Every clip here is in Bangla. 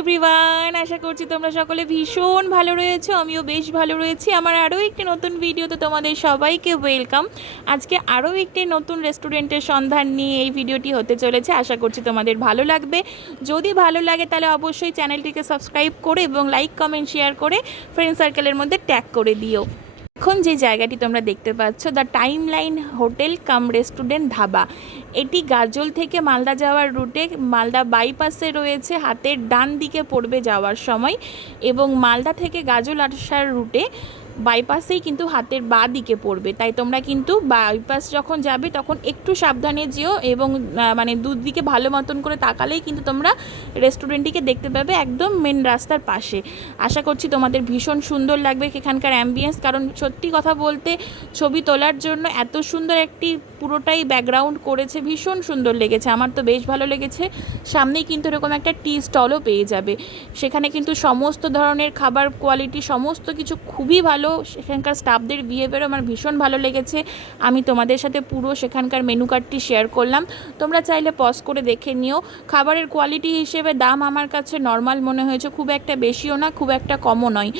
এভরিওয়ান, আশা করছি তোমরা সকলে ভীষণ ভালো রয়েছো। আমিও বেশ ভালো রয়েছি। আমার আরও একটি নতুন ভিডিওতে তোমাদের সবাইকে ওয়েলকাম। আজকে আরও একটি নতুন রেস্টুরেন্টের সন্ধান নিয়ে এই ভিডিওটি হতে চলেছে। আশা করছি তোমাদের ভালো লাগবে। যদি ভালো লাগে তাহলে অবশ্যই চ্যানেলটিকে সাবস্ক্রাইব করে এবং লাইক কমেন্ট শেয়ার করে ফ্রেন্ড সার্কেলের মধ্যে ট্যাগ করে দিও। এখন যে জায়গাটি তোমরা দেখতে পাচ্ছ, the time line hotel come restaurant dhaba, এটি গাজল থেকে মালদা যাওয়ার রুটে মালদা বাইপাসে রয়েছে, হাতের ডান দিকে পড়বে যাওয়ার সময়, এবং মালদা থেকে গাজল আসার রুটে বাইপাসেই কিন্তু হাতের বাঁ দিকে পড়বে। তাই তোমরা কিন্তু বাইপাস যখন যাবে তখন একটু সাবধানে যেও এবং মানে দুদিকে ভালো মতন করে তাকালেই কিন্তু তোমরা রেস্টুরেন্টটিকে দেখতে পাবে একদম মেন রাস্তার পাশে। আশা করছি তোমাদের ভীষণ সুন্দর লাগবে এখানকার অ্যাম্বিয়েন্স, কারণ সত্যি কথা বলতে ছবি তোলার জন্য এত সুন্দর একটি পুরোটাই ব্যাকগ্রাউন্ড করেছে, ভীষণ সুন্দর লেগেছে। আমার তো বেশ ভালো লেগেছে। সামনেই কিন্তু এরকম একটা টি স্টলও পেয়ে যাবে। সেখানে কিন্তু সমস্ত ধরনের খাবার কোয়ালিটি সমস্ত কিছু খুবই ভালো। সেখানকার স্টাফদের বিহেভিয়ারও আমার ভীষণ ভালো লেগেছে। আমি তোমাদের সাথে পুরো সেখানকার মেনু কার্ডটি শেয়ার করলাম, তোমরা চাইলে পজ করে দেখে নিও। খাবারের কোয়ালিটি হিসেবে দাম আমার কাছে নর্মাল মনে হয়েছে, খুব একটা বেশিও না খুব একটা কমও নয়,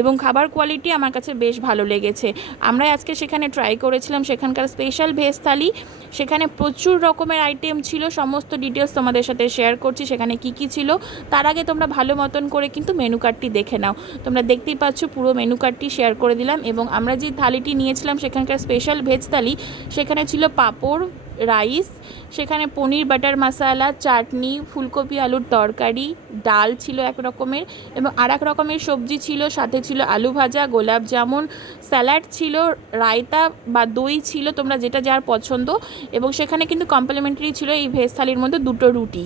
এবং খাবার কোয়ালিটি আমার কাছে বেশ ভালো লেগেছে। আমরা আজকে সেখানে ট্রাই করেছিলাম সেখানকার স্পেশাল ভেজ থালি। সেখানে প্রচুর রকমের আইটেম ছিল, সমস্ত ডিটেলস তোমাদের সাথে শেয়ার করছি সেখানে কি কি ছিল। তার আগে তোমরা ভালো মতন করে কিন্তু মেনু কার্ডটি দেখে নাও। তোমরা দেখতেই পাচ্ছ পুরো মেনু কার্ডটি শেয়ার করে দিলাম। এবং আমরা যে থালিটি নিয়েছিলাম সেখানকার স্পেশাল ভেজ থালি, সেখানে ছিল পাঁপড়, রাইস, সেখানে পনির বাটার মশালা, চাটনি, ফুলকপি আলুর তরকারি, ডাল ছিল এক রকমের এবং আর এক রকমের সবজি ছিল, সাথে ছিল আলু ভাজা, গোলাপ জামুন, স্যালাড ছিল, রায়তা বা দই ছিল, তোমরা যেটা যার পছন্দ। এবং সেখানে কিন্তু কমপ্লিমেন্টারি ছিল এই ভেজ থালির মধ্যে দুটো রুটি।